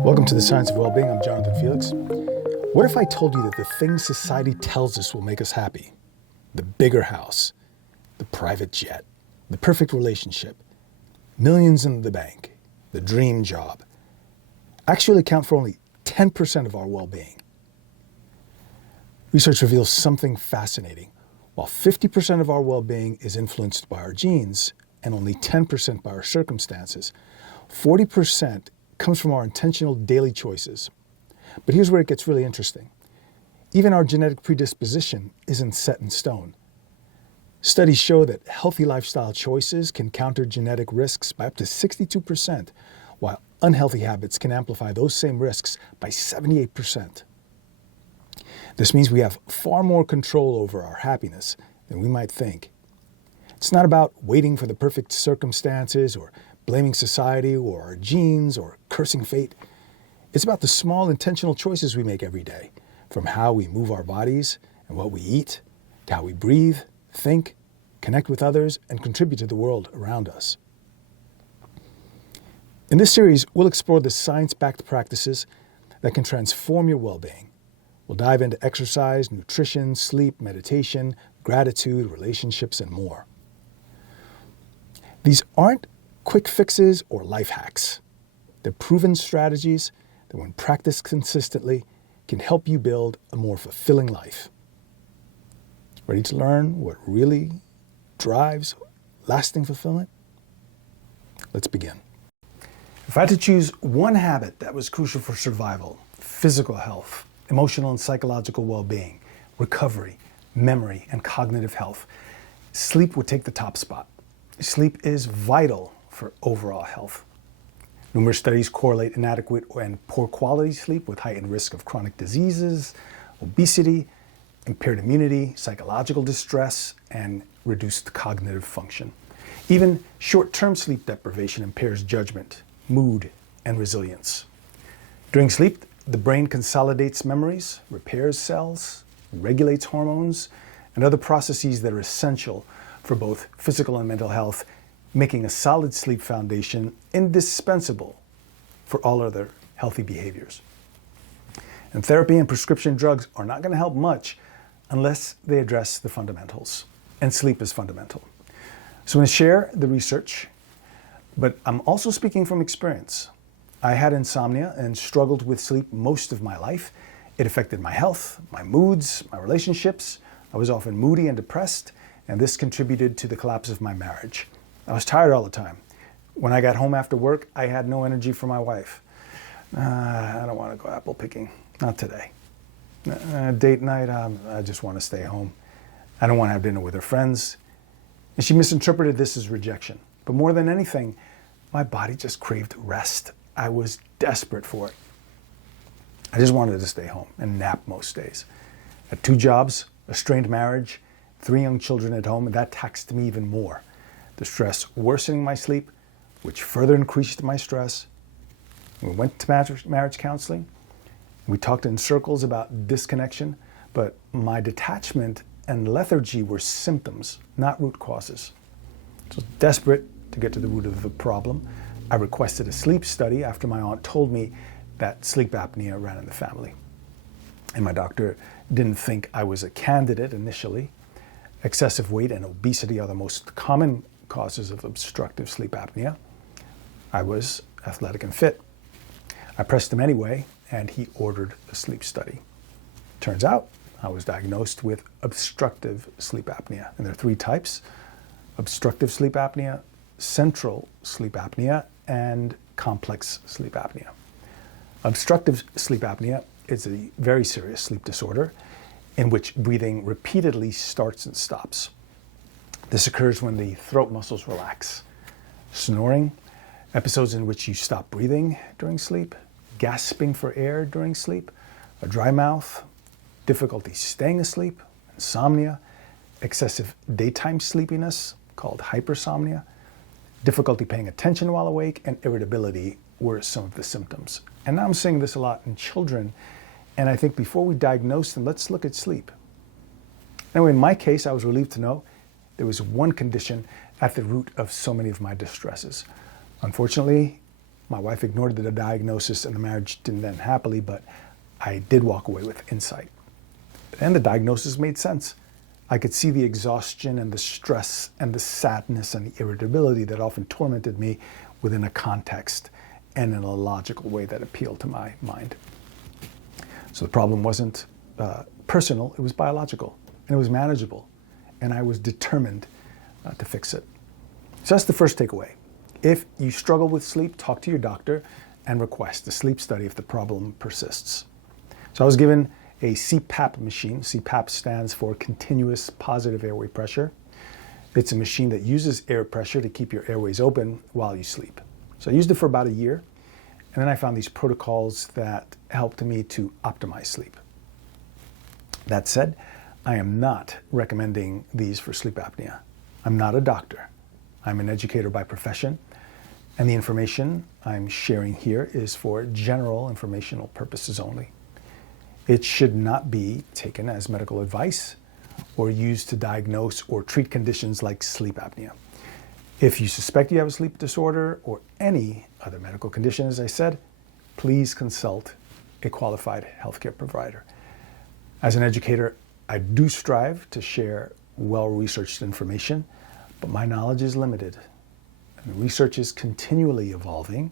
Welcome to the Science of Wellbeing. I'm Jonathan Felix. What if I told you that the things society tells us will make us happy, the bigger house, the private jet, the perfect relationship, millions in the bank, the dream job, actually account for only 10% of our well-being? Research reveals something fascinating. While 50% of our well-being is influenced by our genes and only 10% by our circumstances, 40% comes from our intentional daily choices. But here's where it gets really interesting. Even our genetic predisposition isn't set in stone. Studies show that healthy lifestyle choices can counter genetic risks by up to 62%, while unhealthy habits can amplify those same risks by 78%. This means we have far more control over our happiness than we might think. It's not about waiting for the perfect circumstances or blaming society or our genes or cursing fate. It's about the small intentional choices we make every day, from how we move our bodies and what we eat, to how we breathe, think, connect with others, and contribute to the world around us. In this series, we'll explore the science-backed practices that can transform your well-being. We'll dive into exercise, nutrition, sleep, meditation, gratitude, relationships, and more. These aren't quick fixes or life hacks. They're proven strategies that, when practiced consistently, can help you build a more fulfilling life. Ready to learn what really drives lasting fulfillment? Let's begin. If I had to choose one habit that was crucial for survival, physical health, emotional and psychological well-being, recovery, memory, and cognitive health, sleep would take the top spot. Sleep is vital for overall health. Numerous studies correlate inadequate and poor quality sleep with heightened risk of chronic diseases, obesity, impaired immunity, psychological distress, and reduced cognitive function. Even short-term sleep deprivation impairs judgment, mood, and resilience. During sleep, the brain consolidates memories, repairs cells, regulates hormones, and other processes that are essential for both physical and mental health, making a solid sleep foundation indispensable for all other healthy behaviors. And therapy and prescription drugs are not going to help much unless they address the fundamentals. And sleep is fundamental. So I'm going to share the research, but I'm also speaking from experience. I had insomnia and struggled with sleep most of my life. It affected my health, my moods, my relationships. I was often moody and depressed, and this contributed to the collapse of my marriage. I was tired all the time. When I got home after work, I had no energy for my wife. I don't want to go apple picking. Not today. Date night, I just want to stay home. I don't want to have dinner with her friends. And she misinterpreted this as rejection. But more than anything, my body just craved rest. I was desperate for it. I just wanted to stay home and nap most days. I had 2 jobs, a strained marriage, 3 young children at home, and that taxed me even more. The stress worsening my sleep, which further increased my stress. We went to marriage counseling. We talked in circles about disconnection, but my detachment and lethargy were symptoms, not root causes. So desperate to get to the root of the problem, I requested a sleep study after my aunt told me that sleep apnea ran in the family. And my doctor didn't think I was a candidate initially. Excessive weight and obesity are the most common causes of obstructive sleep apnea. I was athletic and fit. I pressed him anyway, and he ordered a sleep study. Turns out I was diagnosed with obstructive sleep apnea, and there are 3 types: obstructive sleep apnea, central sleep apnea, and complex sleep apnea. Obstructive sleep apnea is a very serious sleep disorder in which breathing repeatedly starts and stops. This occurs when the throat muscles relax. Snoring, episodes in which you stop breathing during sleep, gasping for air during sleep, a dry mouth, difficulty staying asleep, insomnia, excessive daytime sleepiness called hypersomnia, difficulty paying attention while awake, and irritability were some of the symptoms. And now I'm seeing this a lot in children, and I think before we diagnose them, let's look at sleep. Anyway, in my case, I was relieved to know there was one condition at the root of so many of my distresses. Unfortunately, My wife ignored the diagnosis and the marriage didn't end happily, but I did walk away with insight. And the diagnosis made sense. I could see the exhaustion and the stress and the sadness and the irritability that often tormented me within a context and in a logical way that appealed to my mind. So the problem wasn't personal, it was biological, and it was manageable, and I was determined to fix it. So that's the first takeaway. If you struggle with sleep, talk to your doctor and request a sleep study if the problem persists. So I was given a CPAP machine. CPAP stands for continuous positive airway pressure. It's a machine that uses air pressure to keep your airways open while you sleep. So I used it for about a year, and then I found these protocols that helped me to optimize sleep. That said, I am not recommending these for sleep apnea. I'm not a doctor. I'm an educator by profession, and the information I'm sharing here is for general informational purposes only. It should not be taken as medical advice or used to diagnose or treat conditions like sleep apnea. If you suspect you have a sleep disorder or any other medical condition, as I said, please consult a qualified healthcare provider. As an educator, I do strive to share well-researched information, but my knowledge is limited. And the research is continually evolving,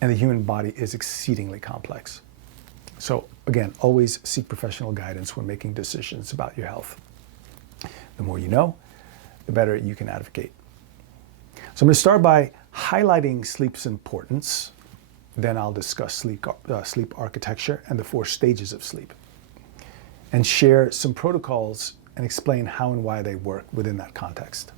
and the human body is exceedingly complex. So again, always seek professional guidance when making decisions about your health. The more you know, the better you can advocate. So I'm going to start by highlighting sleep's importance. Then I'll discuss sleep architecture and the 4 stages of sleep, and share some protocols and explain how and why they work within that context.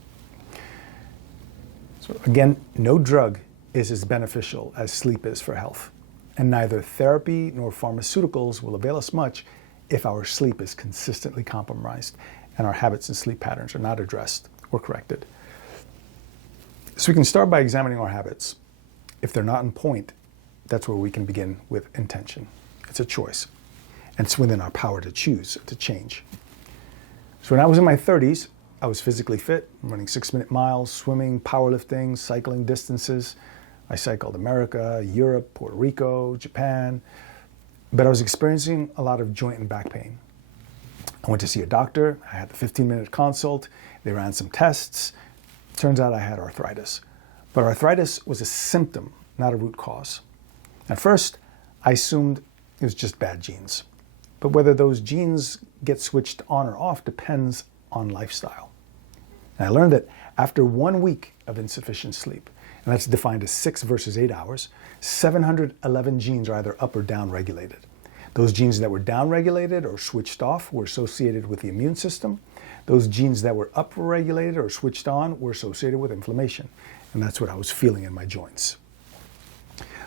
So again, no drug is as beneficial as sleep is for health, and neither therapy nor pharmaceuticals will avail us much if our sleep is consistently compromised and our habits and sleep patterns are not addressed or corrected. So we can start by examining our habits. If they're not on point, that's where we can begin with intention. It's a choice, and it's within our power to choose to change. So when I was in my 30s, I was physically fit, running 6-minute miles, swimming, powerlifting, cycling distances. I cycled America, Europe, Puerto Rico, Japan, but I was experiencing a lot of joint and back pain. I went to see a doctor. I had the 15-minute consult. They ran some tests. Turns out I had arthritis. But arthritis was a symptom, not a root cause. At first, I assumed it was just bad genes. But whether those genes get switched on or off depends on lifestyle. And I learned that after 1 week of insufficient sleep, and that's defined as 6 versus 8 hours, 711 genes are either up or down regulated. Those genes that were down regulated or switched off were associated with the immune system. Those genes that were up regulated or switched on were associated with inflammation. And that's what I was feeling in my joints.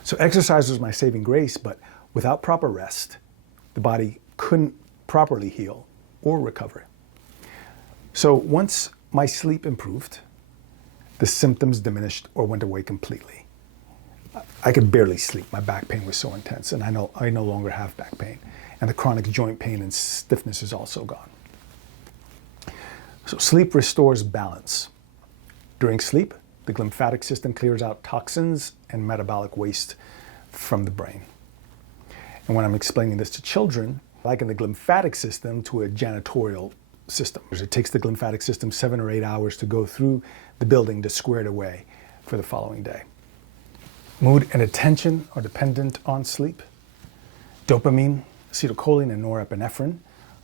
So exercise was my saving grace, but without proper rest, the body couldn't properly heal or recover. So once my sleep improved, the symptoms diminished or went away completely. I could barely sleep. My back pain was so intense, and I no longer have back pain. And the chronic joint pain and stiffness is also gone. So sleep restores balance. During sleep, the glymphatic system clears out toxins and metabolic waste from the brain. And when I'm explaining this to children, I liken the glymphatic system to a janitorial system. It takes the glymphatic system 7 or 8 hours to go through the building to square it away for the following day. Mood and attention are dependent on sleep. Dopamine, acetylcholine, and norepinephrine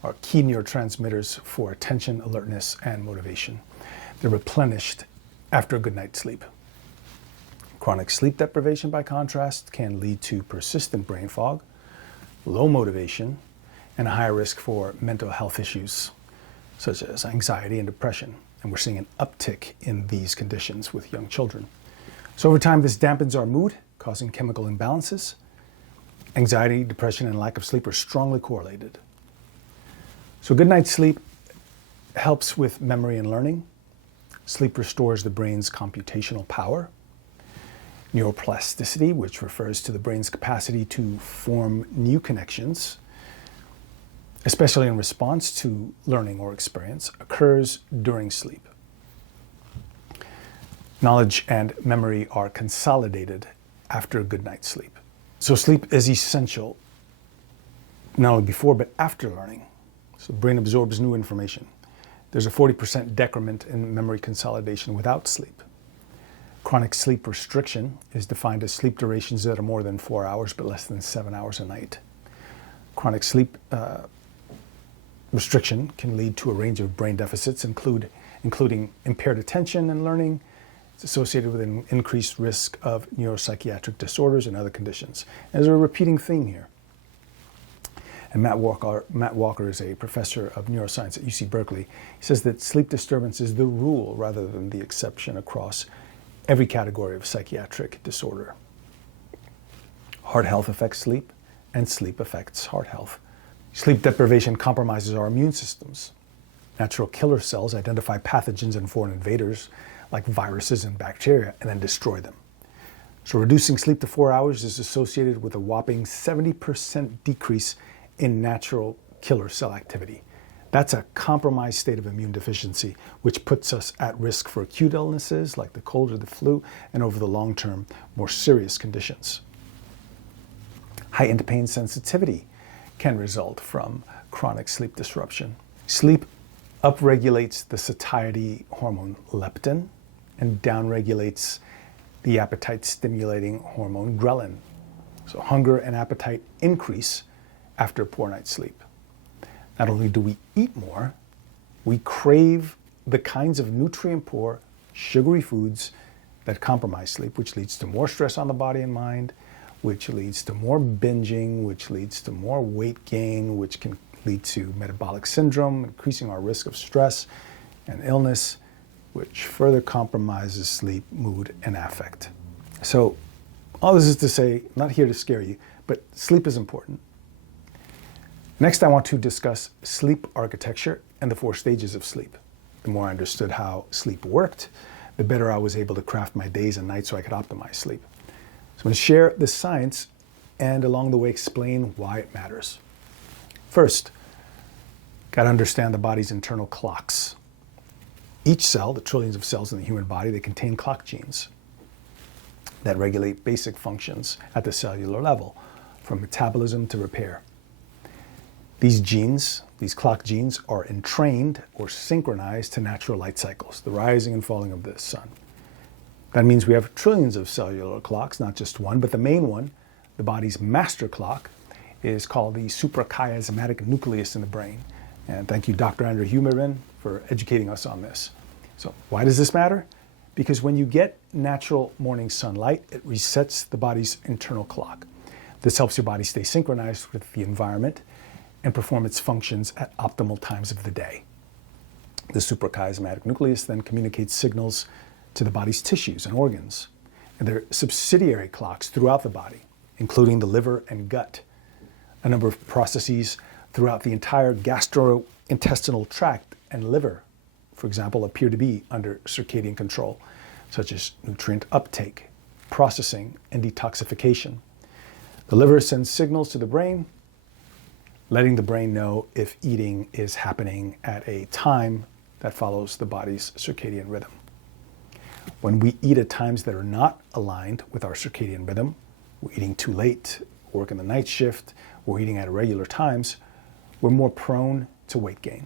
are key neurotransmitters for attention, alertness, and motivation. They're replenished after a good night's sleep. Chronic sleep deprivation, by contrast, can lead to persistent brain fog, low motivation, and a higher risk for mental health issues such as anxiety and depression. And we're seeing an uptick in these conditions with young children. So over time, this dampens our mood, causing chemical imbalances. Anxiety, depression, and lack of sleep are strongly correlated. So good night's sleep helps with memory and learning. Sleep restores the brain's computational power. Neuroplasticity, which refers to the brain's capacity to form new connections, especially in response to learning or experience, occurs during sleep. Knowledge and memory are consolidated after a good night's sleep. So sleep is essential not only before but after learning. So the brain absorbs new information. There's a 40% decrement in memory consolidation without sleep. Chronic sleep restriction is defined as sleep durations that are more than 4 hours but less than 7 hours a night. Chronic sleep restriction can lead to a range of brain deficits, including impaired attention and learning. It's associated with an increased risk of neuropsychiatric disorders and other conditions. There's a repeating theme here. And Matt Walker is a professor of neuroscience at UC Berkeley. He says that sleep disturbance is the rule rather than the exception across every category of psychiatric disorder. Heart health affects sleep, and sleep affects heart health. Sleep deprivation compromises our immune systems. Natural killer cells identify pathogens and foreign invaders like viruses and bacteria and then destroy them. So reducing sleep to 4 hours is associated with a whopping 70% decrease in natural killer cell activity. That's a compromised state of immune deficiency, which puts us at risk for acute illnesses like the cold or the flu, and over the long term, more serious conditions. Heightened pain sensitivity can result from chronic sleep disruption. Sleep upregulates the satiety hormone leptin and downregulates the appetite-stimulating hormone ghrelin. So hunger and appetite increase after a poor night's sleep. Not only do we eat more, we crave the kinds of nutrient-poor, sugary foods that compromise sleep, which leads to more stress on the body and mind, which leads to more binging, which leads to more weight gain, which can lead to metabolic syndrome, increasing our risk of stress and illness, which further compromises sleep, mood, and affect. So all this is to say, I'm not here to scare you, but sleep is important. Next, I want to discuss sleep architecture and the 4 stages of sleep. The more I understood how sleep worked, the better I was able to craft my days and nights so I could optimize sleep. So I'm going to share the science and along the way explain why it matters. First, got to understand the body's internal clocks. Each cell, the trillions of cells in the human body, they contain clock genes that regulate basic functions at the cellular level, from metabolism to repair. These genes, these clock genes, are entrained or synchronized to natural light cycles, the rising and falling of the sun. That means we have trillions of cellular clocks, not just one, but the main one, the body's master clock, is called the suprachiasmatic nucleus in the brain. And thank you, Dr. Andrew Huberman, for educating us on this. So why does this matter? Because when you get natural morning sunlight, it resets the body's internal clock. This helps your body stay synchronized with the environment and perform its functions at optimal times of the day. The suprachiasmatic nucleus then communicates signals to the body's tissues and organs, and there are subsidiary clocks throughout the body, including the liver and gut. A number of processes throughout the entire gastrointestinal tract and liver, for example, appear to be under circadian control, such as nutrient uptake, processing, and detoxification. The liver sends signals to the brain, letting the brain know if eating is happening at a time that follows the body's circadian rhythm. When we eat at times that are not aligned with our circadian rhythm, we're eating too late, working the night shift, we're eating at irregular times, we're more prone to weight gain.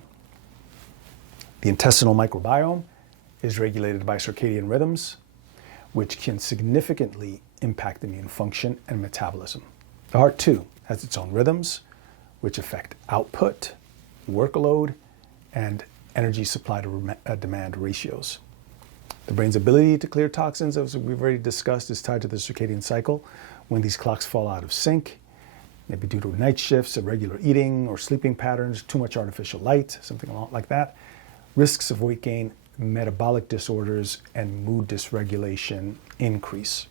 The intestinal microbiome is regulated by circadian rhythms, which can significantly impact immune function and metabolism. The heart, too, has its own rhythms, which affect output, workload, and energy supply to demand ratios. The brain's ability to clear toxins, as we've already discussed, is tied to the circadian cycle. When these clocks fall out of sync, maybe due to night shifts, irregular eating, or sleeping patterns, too much artificial light, something like that, risks of weight gain, metabolic disorders, and mood dysregulation increase.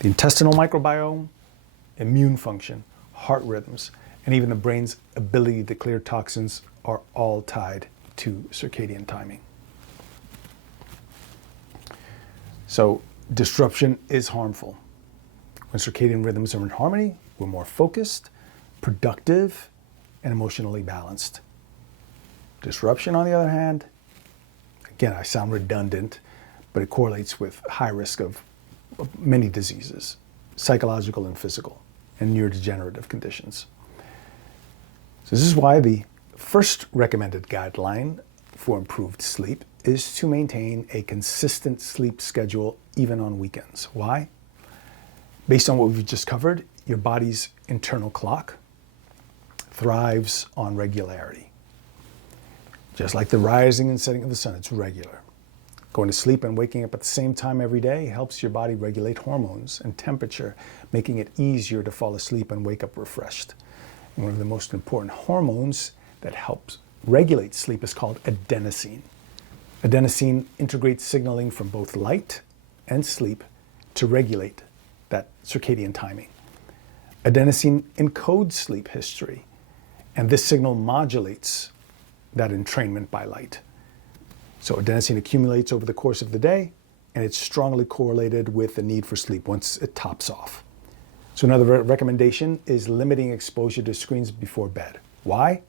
The intestinal microbiome, immune function, heart rhythms, and even the brain's ability to clear toxins are all tied to circadian timing. So disruption is harmful. When circadian rhythms are in harmony, we're more focused, productive, and emotionally balanced. Disruption, on the other hand, again, I sound redundant, but it correlates with high risk of many diseases, psychological and physical, and neurodegenerative conditions. So this is why the first recommended guideline for improved sleep is to maintain a consistent sleep schedule even on weekends. Why? Based on what we've just covered, your body's internal clock thrives on regularity. Just like the rising and setting of the sun, it's regular. Going to sleep and waking up at the same time every day helps your body regulate hormones and temperature, making it easier to fall asleep and wake up refreshed. And one of the most important hormones that helps regulate sleep is called adenosine. Adenosine integrates signaling from both light and sleep to regulate that circadian timing. Adenosine encodes sleep history, and this signal modulates that entrainment by light. So adenosine accumulates over the course of the day, and it's strongly correlated with the need for sleep once it tops off. So another recommendation is limiting exposure to screens before bed. Why?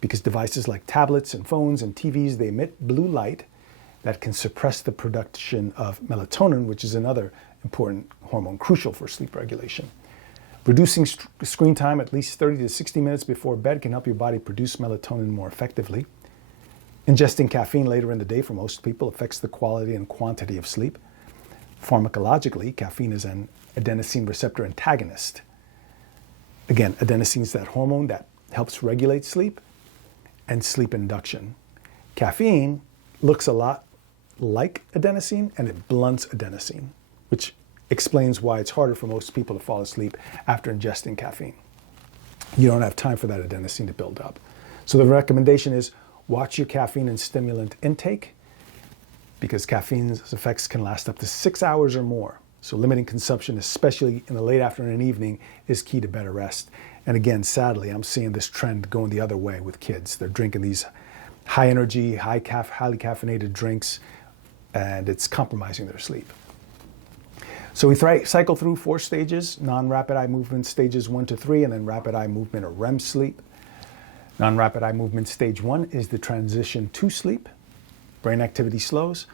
Because devices like tablets and phones and TVs, they emit blue light that can suppress the production of melatonin, which is another important hormone crucial for sleep regulation. Reducing screen time at least 30 to 60 minutes before bed can help your body produce melatonin more effectively. Ingesting caffeine later in the day for most people affects the quality and quantity of sleep. Pharmacologically, caffeine is an adenosine receptor antagonist. Again, adenosine is that hormone that helps regulate sleep and sleep induction. Caffeine looks a lot like adenosine, and it blunts adenosine, which explains why it's harder for most people to fall asleep after ingesting caffeine. You don't have time for that adenosine to build up. So the recommendation is watch your caffeine and stimulant intake, because caffeine's effects can last up to 6 hours or more. So limiting consumption, especially in the late afternoon and evening, is key to better rest. And again, sadly, I'm seeing this trend going the other way with kids. They're drinking these high energy, highly caffeinated drinks, and it's compromising their sleep. So we cycle through 4 stages: non-rapid eye movement stages 1 to 3, and then rapid eye movement or REM sleep. Non-rapid eye movement stage 1 is the transition to sleep. Brain activity slows,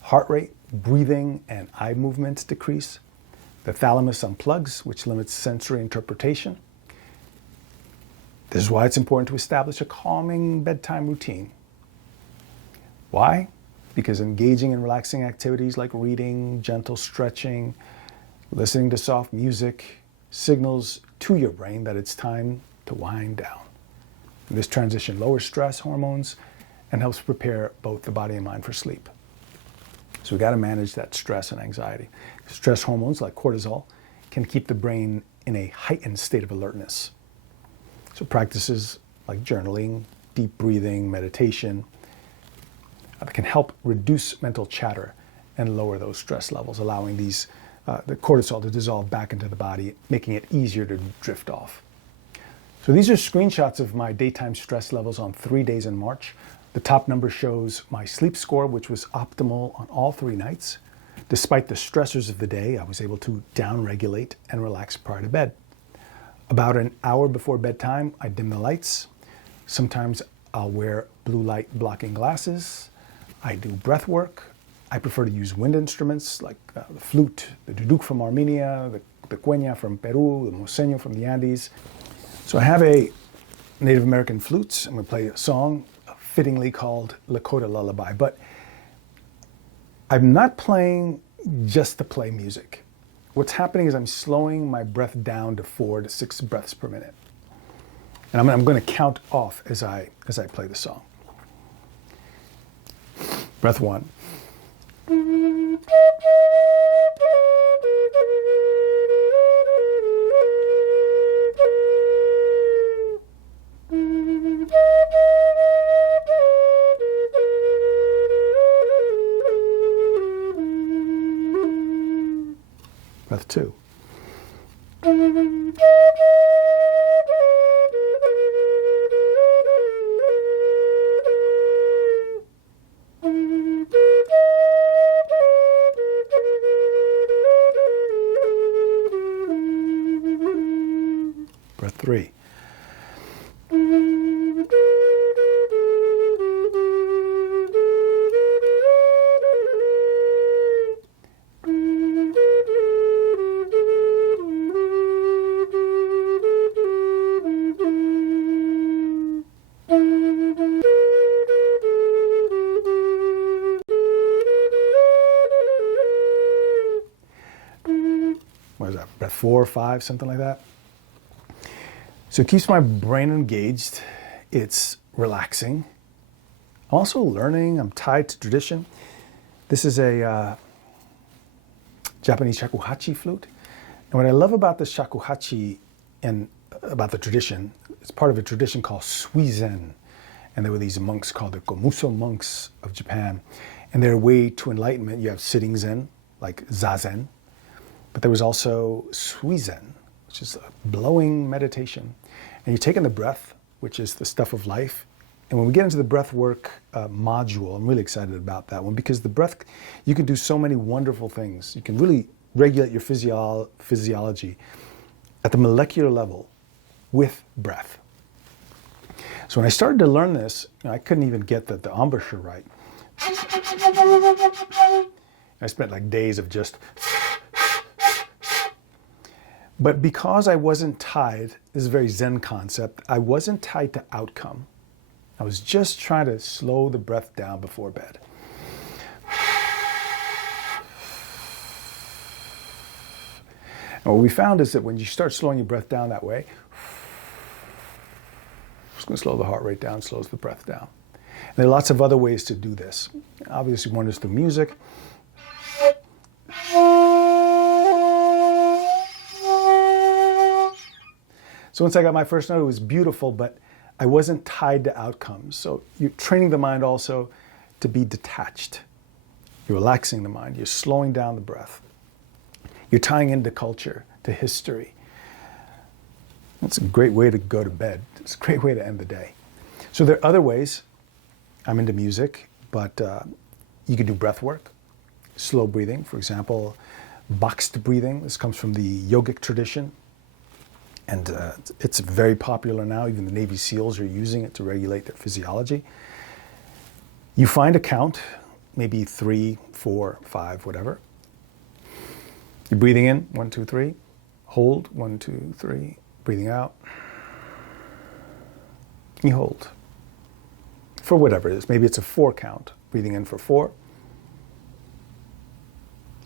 heart rate, breathing, and eye movements decrease. The thalamus unplugs, which limits sensory interpretation. This is why it's important to establish a calming bedtime routine. Why? Because engaging in relaxing activities like reading, gentle stretching, listening to soft music signals to your brain that it's time to wind down. And this transition lowers stress hormones and helps prepare both the body and mind for sleep. So we got to manage that stress and anxiety. Stress hormones like cortisol can keep the brain in a heightened state of alertness. So practices like journaling, deep breathing, meditation can help reduce mental chatter and lower those stress levels, allowing the cortisol to dissolve back into the body, making it easier to drift off. So these are screenshots of my daytime stress levels on 3 days in March. The top number shows my sleep score, which was optimal on all 3 nights. Despite the stressors of the day, I was able to downregulate and relax prior to bed. About an hour before bedtime, I dim the lights. Sometimes I'll wear blue light blocking glasses. I do breath work. I prefer to use wind instruments like the flute, the duduk from Armenia, the quenya from Peru, the moseño from the Andes. So I have a Native American flute. I'm going to play a song fittingly called Lakota Lullaby, but I'm not playing just to play music. What's happening is I'm slowing my breath down to 4 to 6 breaths per minute. And I'm going to count off as I play the song. Breath 1. Breath 2. Breath 3. what is that, breath 4 or 5, something like that. So it keeps my brain engaged. It's relaxing. I'm also learning. I'm tied to tradition. This is a Japanese shakuhachi flute. And what I love about the shakuhachi and about the tradition, it's part of a tradition called Suizen. And there were these monks called the Gomuso monks of Japan. And their way to enlightenment, you have sitting Zen, like Zazen. But there was also Suizen, which is a blowing meditation. And you're taking the breath, which is the stuff of life. And when we get into the breath work module, I'm really excited about that one because the breath, you can do so many wonderful things. You can really regulate your physiology at the molecular level with breath. So when I started to learn this, I couldn't even get the embouchure right. I spent like days of just... But because I wasn't tied, this is a very Zen concept, I wasn't tied to outcome. I was just trying to slow the breath down before bed. And what we found is that when you start slowing your breath down that way, it's going to slow the heart rate down, slows the breath down. And there are lots of other ways to do this. Obviously, one is through music. So once I got my first note, it was beautiful, but I wasn't tied to outcomes. So you're training the mind also to be detached. You're relaxing the mind. You're slowing down the breath. You're tying into culture, to history. That's a great way to go to bed. It's a great way to end the day. So there are other ways. I'm into music, but you can do breath work, slow breathing. For example, boxed breathing. This comes from the yogic tradition. And it's very popular now. Even the Navy SEALs are using it to regulate their physiology. You find a count, maybe 3, 4, 5, whatever. You're breathing in, 1, 2, 3. Hold, 1, 2, 3. Breathing out. You hold. For whatever it is. Maybe it's a 4 count. Breathing in for 4.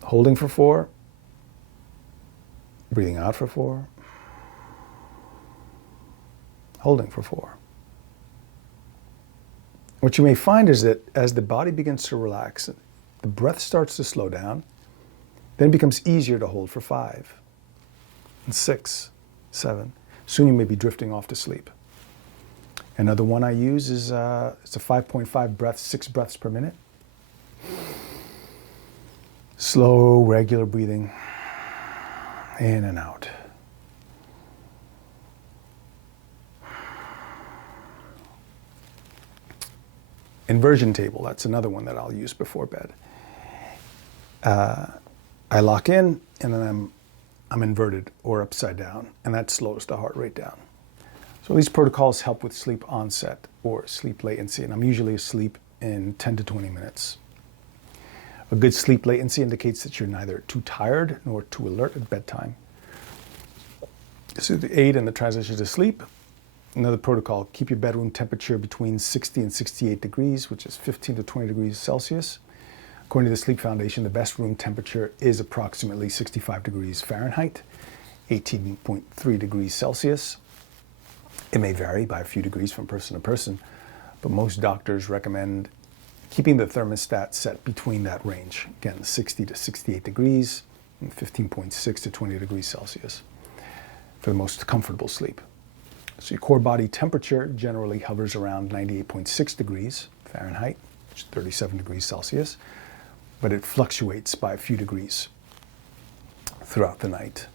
Holding for 4. Breathing out for 4. Holding for 4. What you may find is that as the body begins to relax, the breath starts to slow down, then it becomes easier to hold for 5, and 6, 7. Soon you may be drifting off to sleep. Another one I use is it's a 5.5 breaths, 6 breaths per minute. Slow, regular breathing, in and out. Inversion table, that's another one that I'll use before bed. I lock in and then I'm inverted or upside down, and that slows the heart rate down. So these protocols help with sleep onset or sleep latency, and I'm usually asleep in 10 to 20 minutes. A good sleep latency indicates that you're neither too tired nor too alert at bedtime. So to aid in the transition to sleep, another protocol, keep your bedroom temperature between 60 and 68 degrees, which is 15 to 20 degrees Celsius. According to the Sleep Foundation, the best room temperature is approximately 65 degrees Fahrenheit, 18.3 degrees Celsius. It may vary by a few degrees from person to person, but most doctors recommend keeping the thermostat set between that range. Again, 60 to 68 degrees and 15.6 to 20 degrees Celsius for the most comfortable sleep. So your core body temperature generally hovers around 98.6 degrees Fahrenheit, which is 37 degrees Celsius, but it fluctuates by a few degrees throughout the night.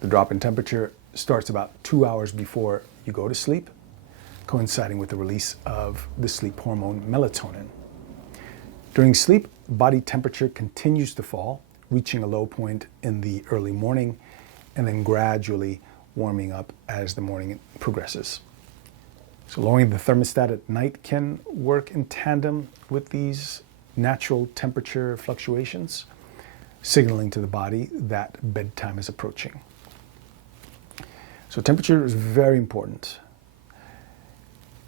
The drop in temperature starts about 2 hours before you go to sleep, coinciding with the release of the sleep hormone melatonin. During sleep, body temperature continues to fall, reaching a low point in the early morning, and then gradually warming up as the morning progresses. So lowering the thermostat at night can work in tandem with these natural temperature fluctuations, signaling to the body that bedtime is approaching. So temperature is very important.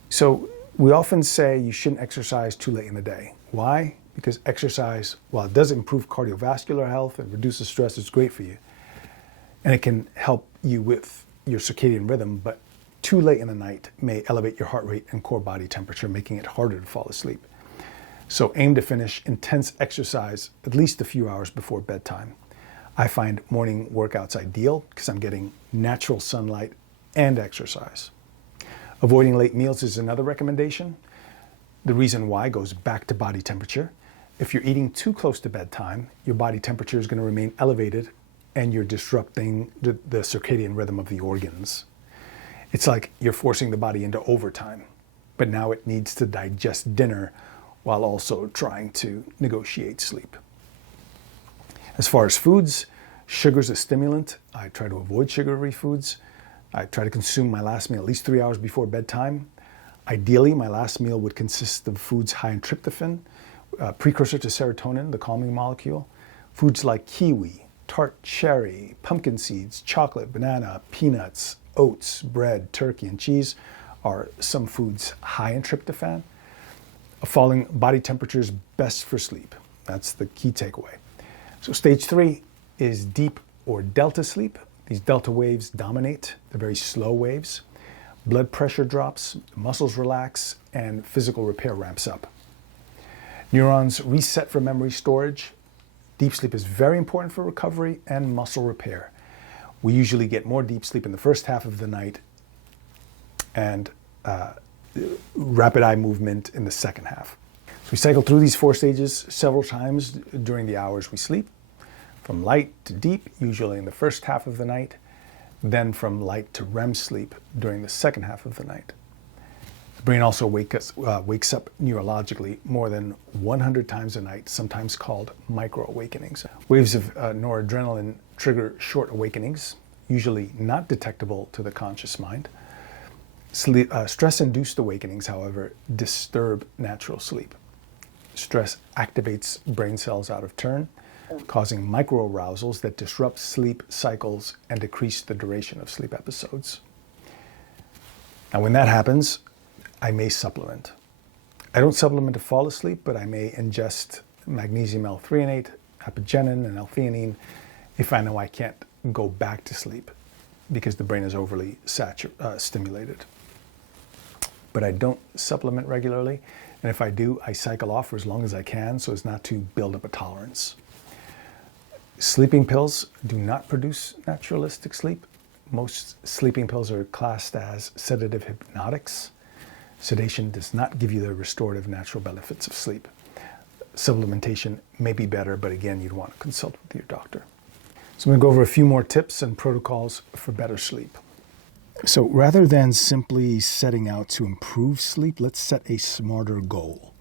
So we often say you shouldn't exercise too late in the day. Why? Because exercise, while it does improve cardiovascular health and reduces stress, it's great for you. And it can help you with your circadian rhythm, but too late in the night may elevate your heart rate and core body temperature, making it harder to fall asleep. So aim to finish intense exercise at least a few hours before bedtime. I find morning workouts ideal because I'm getting natural sunlight and exercise. Avoiding late meals is another recommendation. The reason why goes back to body temperature. If you're eating too close to bedtime, your body temperature is going to remain elevated and you're disrupting the circadian rhythm of the organs. It's like you're forcing the body into overtime, but now it needs to digest dinner while also trying to negotiate sleep. As far as foods, sugar's a stimulant. I try to avoid sugary foods. I try to consume my last meal at least 3 hours before bedtime. Ideally, my last meal would consist of foods high in tryptophan, precursor to serotonin, the calming molecule. Foods like kiwi, tart cherry, pumpkin seeds, chocolate, banana, peanuts, oats, bread, turkey, and cheese are some foods high in tryptophan. A falling body temperature is best for sleep. That's the key takeaway. So stage 3 is deep or delta sleep. These delta waves dominate. They're very slow waves. Blood pressure drops, muscles relax, and physical repair ramps up. Neurons reset for memory storage. Deep sleep is very important for recovery and muscle repair. We usually get more deep sleep in the first half of the night and rapid eye movement in the second half. So we cycle through these 4 stages several times during the hours we sleep. From light to deep, usually in the first half of the night, then from light to REM sleep during the second half of the night. The brain also wakes up neurologically more than 100 times a night, sometimes called micro-awakenings. Waves of noradrenaline trigger short awakenings, usually not detectable to the conscious mind. Stress-induced awakenings, however, disturb natural sleep. Stress activates brain cells out of turn, causing microarousals that disrupt sleep cycles and decrease the duration of sleep episodes. Now, when that happens, I may supplement. I don't supplement to fall asleep, but I may ingest magnesium L-threonate, apigenin, and L-theanine if I know I can't go back to sleep because the brain is overly stimulated. But I don't supplement regularly, and if I do, I cycle off for as long as I can so as not to build up a tolerance. Sleeping pills do not produce naturalistic sleep. Most sleeping pills are classed as sedative hypnotics. Sedation does not give you the restorative natural benefits of sleep. Supplementation may be better, but again, you'd want to consult with your doctor. So I'm going to go over a few more tips and protocols for better sleep. So rather than simply setting out to improve sleep, let's set a SMARTER goal.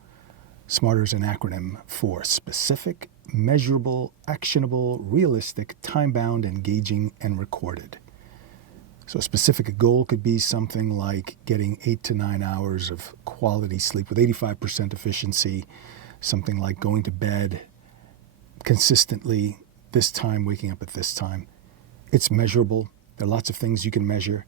SMARTER is an acronym for specific, measurable, actionable, realistic, time-bound, engaging, and recorded. So a specific goal could be something like getting 8 to 9 hours of quality sleep with 85% efficiency, something like going to bed consistently this time, waking up at this time. It's measurable. There are lots of things you can measure.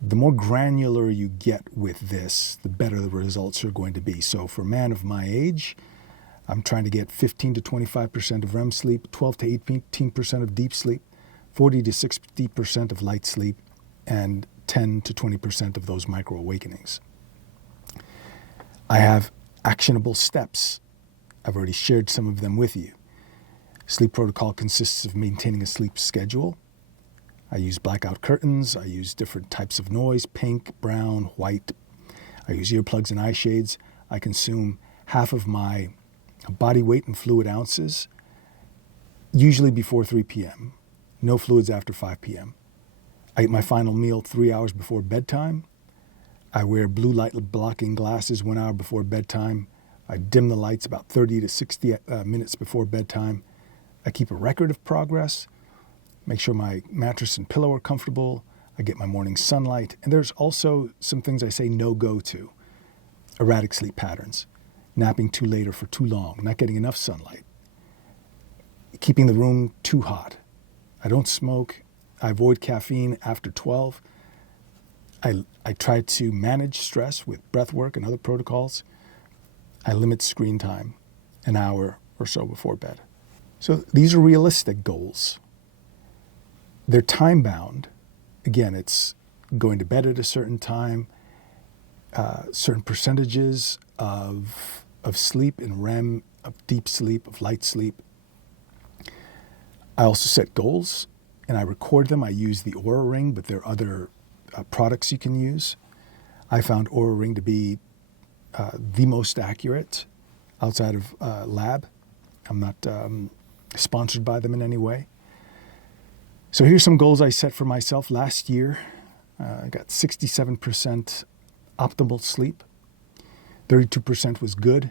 The more granular you get with this, the better the results are going to be. So for a man of my age, I'm trying to get 15 to 25% of REM sleep, 12 to 18% of deep sleep, 40 to 60% of light sleep, and 10 to 20% of those micro-awakenings. I have actionable steps. I've already shared some of them with you. Sleep protocol consists of maintaining a sleep schedule. I use blackout curtains. I use different types of noise, pink, brown, white. I use earplugs and eye shades. I consume half of my body weight in fluid ounces, usually before 3 p.m. No fluids after 5 p.m. I eat my final meal 3 hours before bedtime. I wear blue light blocking glasses 1 hour before bedtime. I dim the lights about 30 to 60 minutes before bedtime. I keep a record of progress, make sure my mattress and pillow are comfortable. I get my morning sunlight. And there's also some things I say no-go to. Erratic sleep patterns, napping too late or for too long, not getting enough sunlight, keeping the room too hot. I don't smoke. I avoid caffeine after 12. I try to manage stress with breathwork and other protocols. I limit screen time an hour or so before bed. So these are realistic goals. They're time bound. Again, it's going to bed at a certain time, certain percentages of sleep in REM, of deep sleep, of light sleep. I also set goals and I record them. I use the Oura Ring, but there are other products you can use. I found Oura Ring to be the most accurate outside of lab. I'm not sponsored by them in any way. So here's some goals I set for myself last year. I got 67% optimal sleep, 32% was good,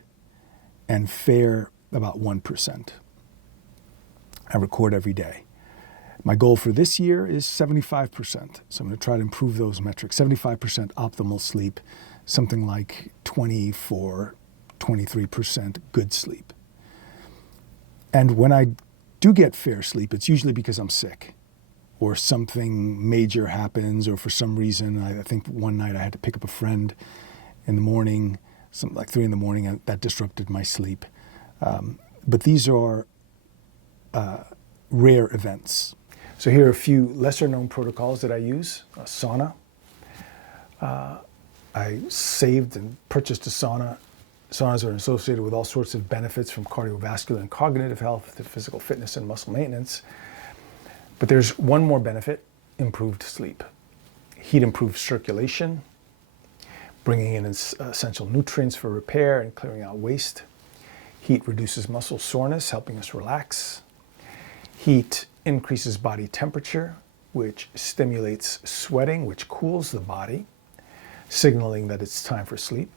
and fair about 1%. I record every day. My goal for this year is 75%. So I'm going to try to improve those metrics. 75% optimal sleep, something like 24, 23% good sleep. And when I do get fair sleep, it's usually because I'm sick or something major happens, or for some reason, I think one night I had to pick up a friend in the morning, something like 3 a.m, and that disrupted my sleep. But these are rare events. So here are a few lesser known protocols that I use. A sauna. I saved and purchased a sauna. Saunas are associated with all sorts of benefits, from cardiovascular and cognitive health to physical fitness and muscle maintenance. But there's one more benefit: improved sleep. Heat improves circulation, bringing in essential nutrients for repair and clearing out waste. Heat reduces muscle soreness, helping us relax. Heat increases body temperature, which stimulates sweating, which cools the body, signaling that it's time for sleep.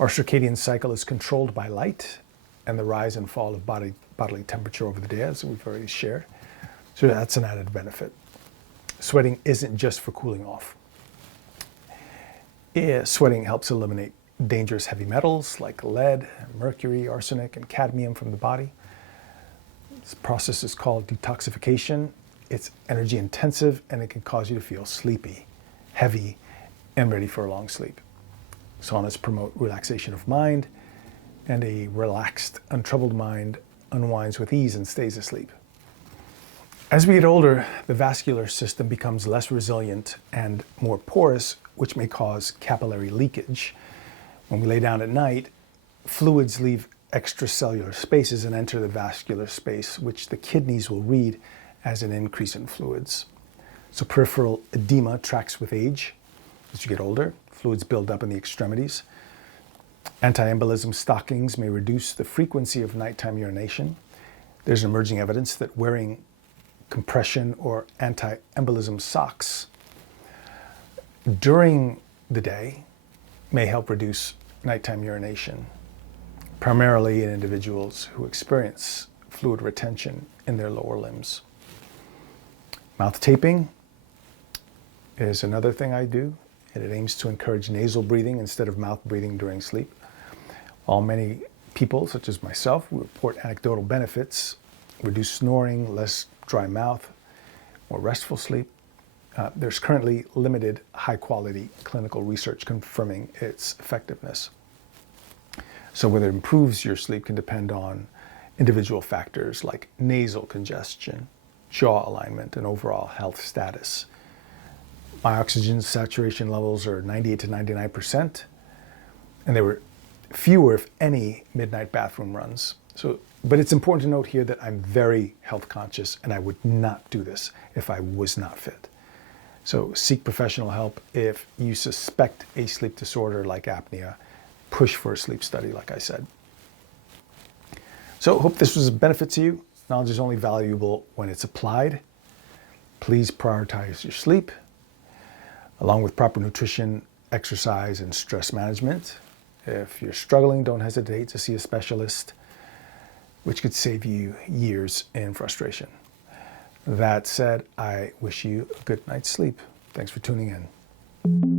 Our circadian cycle is controlled by light and the rise and fall of bodily temperature over the day, as we've already shared. So that's an added benefit. Sweating isn't just for cooling off. Sweating helps eliminate dangerous heavy metals like lead, mercury, arsenic, and cadmium from the body. This process is called detoxification. It's energy intensive and it can cause you to feel sleepy, heavy, and ready for a long sleep. Saunas promote relaxation of mind, and a relaxed, untroubled mind unwinds with ease and stays asleep. As we get older, the vascular system becomes less resilient and more porous, which may cause capillary leakage. When we lay down at night, fluids leave extracellular spaces and enter the vascular space, which the kidneys will read as an increase in fluids. So peripheral edema tracks with age. As you get older, fluids build up in the extremities. Anti-embolism stockings may reduce the frequency of nighttime urination. There's emerging evidence that wearing compression or anti-embolism socks during the day may help reduce nighttime urination, primarily in individuals who experience fluid retention in their lower limbs. Mouth taping is another thing I do, and it aims to encourage nasal breathing instead of mouth breathing during sleep. While many people, such as myself, report anecdotal benefits: reduced snoring, less dry mouth, more restful sleep, there's currently limited high-quality clinical research confirming its effectiveness. So whether it improves your sleep can depend on individual factors like nasal congestion, jaw alignment, and overall health status. My oxygen saturation levels are 98 to 99%, and there were fewer, if any, midnight bathroom runs. But it's important to note here that I'm very health conscious, and I would not do this if I was not fit. So seek professional help if you suspect a sleep disorder like apnea. Push for a sleep study, like I said. So hope this was a benefit to you. Knowledge is only valuable when it's applied. Please prioritize your sleep, along with proper nutrition, exercise, and stress management. If you're struggling, don't hesitate to see a specialist, which could save you years in frustration. That said, I wish you a good night's sleep. Thanks for tuning in.